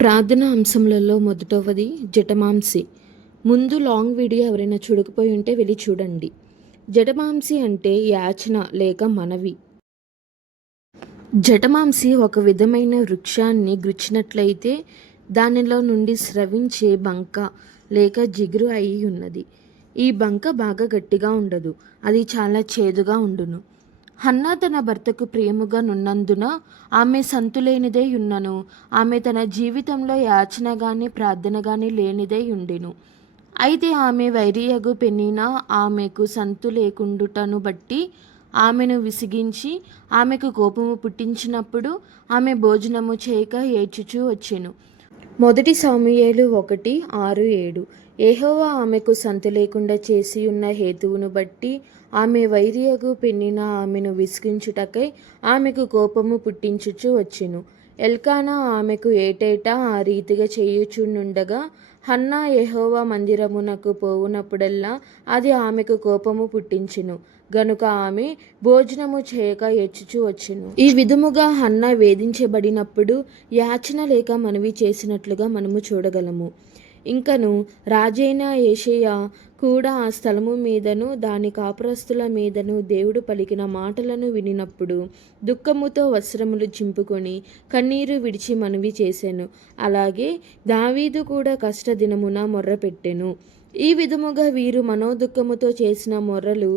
ప్రార్థన అంశములలో మొదటవది జటమాంసి. ముందు long video ఎవరైనా చూడకపోయి ఉంటే వెళ్ళి చూడండి. జటమాంసి అంటే యాచన లేక మనవి. జటమాంసి ఒక విధమైన వృక్షాన్ని గుచ్చినట్లయితే దానిలో నుండి స్రవించే బంక లేక జిగురు అయి ఉన్నది. ఈ బంక బాగా గట్టిగా ఉండదు, అది చాలా చేదుగా ఉండును. హన్నా తన భర్తకు ప్రియముగా నున్నందున ఆమె సంతులేనిదై ఉన్నను. ఆమె తన జీవితంలో యాచన గాని ప్రార్థన గాని లేనిదై ఉండెను. అయితే ఆమె వైరియగు పెనినా ఆమెకు సంతు లేకుండుటను బట్టి ఆమెను విసిగించి ఆమెకు కోపము పుట్టించినప్పుడు ఆమె భోజనము చేయక ఏడ్చుచూ వచ్చెను. మొదటి సమూయేలు 1:6-7. యెహోవా ఆమెకు సంతు లేకుండా చేసి ఉన్న హేతువును బట్టి ఆమె వైరియగు పెనిన్నా ఆమెను విసిగించుటకై ఆమెకు కోపము పుట్టించుచు వచ్చెను. ఎల్కానా ఆమెకు ఏటేటా ఆ రీతిగా చేయుచుండగా హన్నా యెహోవా మందిరమునకు పోవునప్పుడల్లా అది ఆమెకు కోపము పుట్టించెను గనుక ఆమె భోజనము చేయక ఏడ్చుచూ వచ్చెను. ఈ విధముగా హన్నా వేధించబడినప్పుడు యాచన లేక మనవి చేసినట్లుగా మనము చూడగలము. ఇంకను రాజైన యోషీయా కూడా ఆ స్థలము మీదను దాని కాపురస్తుల మీదను దేవుడు పలికిన మాటలను వినినప్పుడు దుఃఖముతో వస్త్రములు చింపుకొని కన్నీరు విడిచి మనవి చేసెను. అలాగే దావీదు కూడా కష్టదినమున మొర్రపెట్టెను. ఈ విధముగా వీరు మనోదుఃఖముతో చేసిన మొర్రలు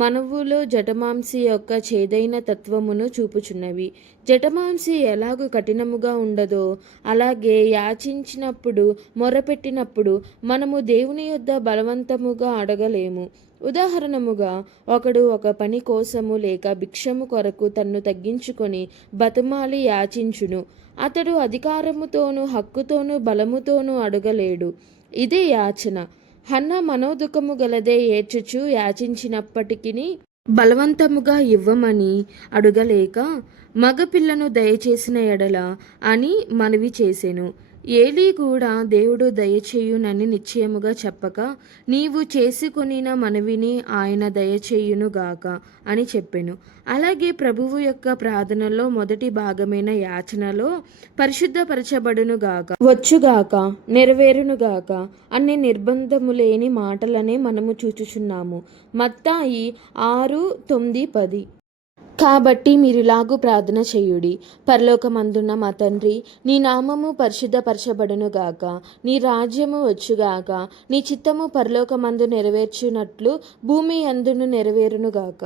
మనవులో జటమాంసి యొక్క చేదైన తత్వమును చూపుచున్నవి. జటమాంసి ఎలాగూ కఠినముగా ఉండదో అలాగే యాచించినప్పుడు మొరపెట్టినప్పుడు మనము దేవుని యొద్ద బలవంతముగా అడగలేము. ఉదాహరణముగా ఒకడు ఒక పని కోసము లేక భిక్షము కొరకు తన్ను తగ్గించుకొని బతిమాలి యాచించును. అతడు అధికారముతోనూ హక్కుతోనూ బలముతోనూ అడగలేడు. ఇదే యాచన. హన్నా మనోదుఖము గలదే ఏడ్చుచు యాచించినప్పటికిని బలవంతముగా ఇవ్వమని అడుగలేక మగపిల్లను దయచేసిన ఎడల అని మనవి చేసెను. ఏలీ కూడా దేవుడు దయచేయునని నిశ్చయముగా చెప్పక నీవు చేసుకొనిన మనవిని ఆయన దయచేయునుగాక అని చెప్పెను. అలాగే ప్రభువు యొక్క ప్రార్థనలో మొదటి భాగమైన యాచనలో పరిశుద్ధపరచబడునుగాక, వచ్చుగాక, నెరవేరునుగాక అనే నిర్బంధము లేని మాటలనే మనము చూచుచున్నాము. మత్తాయి 6:9-10. కాబట్టి మీరిలాగు ప్రార్థన చేయుడి. పరలోకమందున్న మా తండ్రి, నీ నామము పరిశుద్ధపరచబడునుగాక, నీ రాజ్యము వచ్చుగాక, నీ చిత్తము పరలోకమందు నెరవేర్చునట్లు భూమి యందును నెరవేరునుగాక.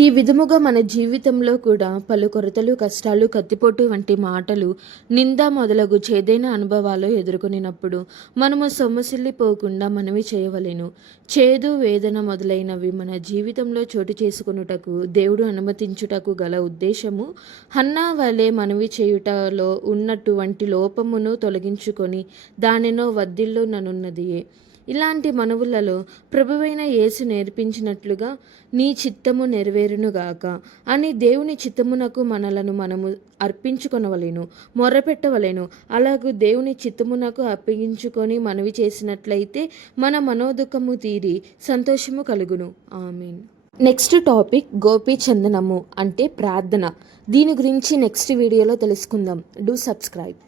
ఈ విధముగా మన జీవితంలో కూడా పలు కొరతలు, కష్టాలు, కత్తిపోటు వంటి మాటలు, నింద మొదలగు చేదైన అనుభవాలు ఎదుర్కొనినప్పుడు మనము సొమ్మసిల్లిపోకుండా మనవి చేయవలెను. చేదు, వేదన మొదలైనవి మన జీవితంలో చోటు చేసుకొనుటకు దేవుడు అనుమతించుటకు గల ఉద్దేశము హన్నా వలె మనవి చేయుటలో ఉన్నటువంటి లోపమును తొలగించుకొని దానిలో వర్ధిల్లుననున్నదియే. ఇలాంటి మనవులలో ప్రభువైన యేసు నేర్పించినట్లుగా నీ చిత్తము నెరవేరునుగాక అని దేవుని చిత్తమునకు మనలను మనము అర్పించుకొనవలెను, మొర్రపెట్టవలెను. అలాగూ దేవుని చిత్తమునకు అప్పగించుకొని మనవి చేసినట్లయితే మన మనోదుఖము తీరి సంతోషము కలుగును. ఆమేన్. నెక్స్ట్ టాపిక్ గోపీచందనము అంటే ప్రార్థన. దీని గురించి నెక్స్ట్ వీడియోలో తెలుసుకుందాం. Do subscribe.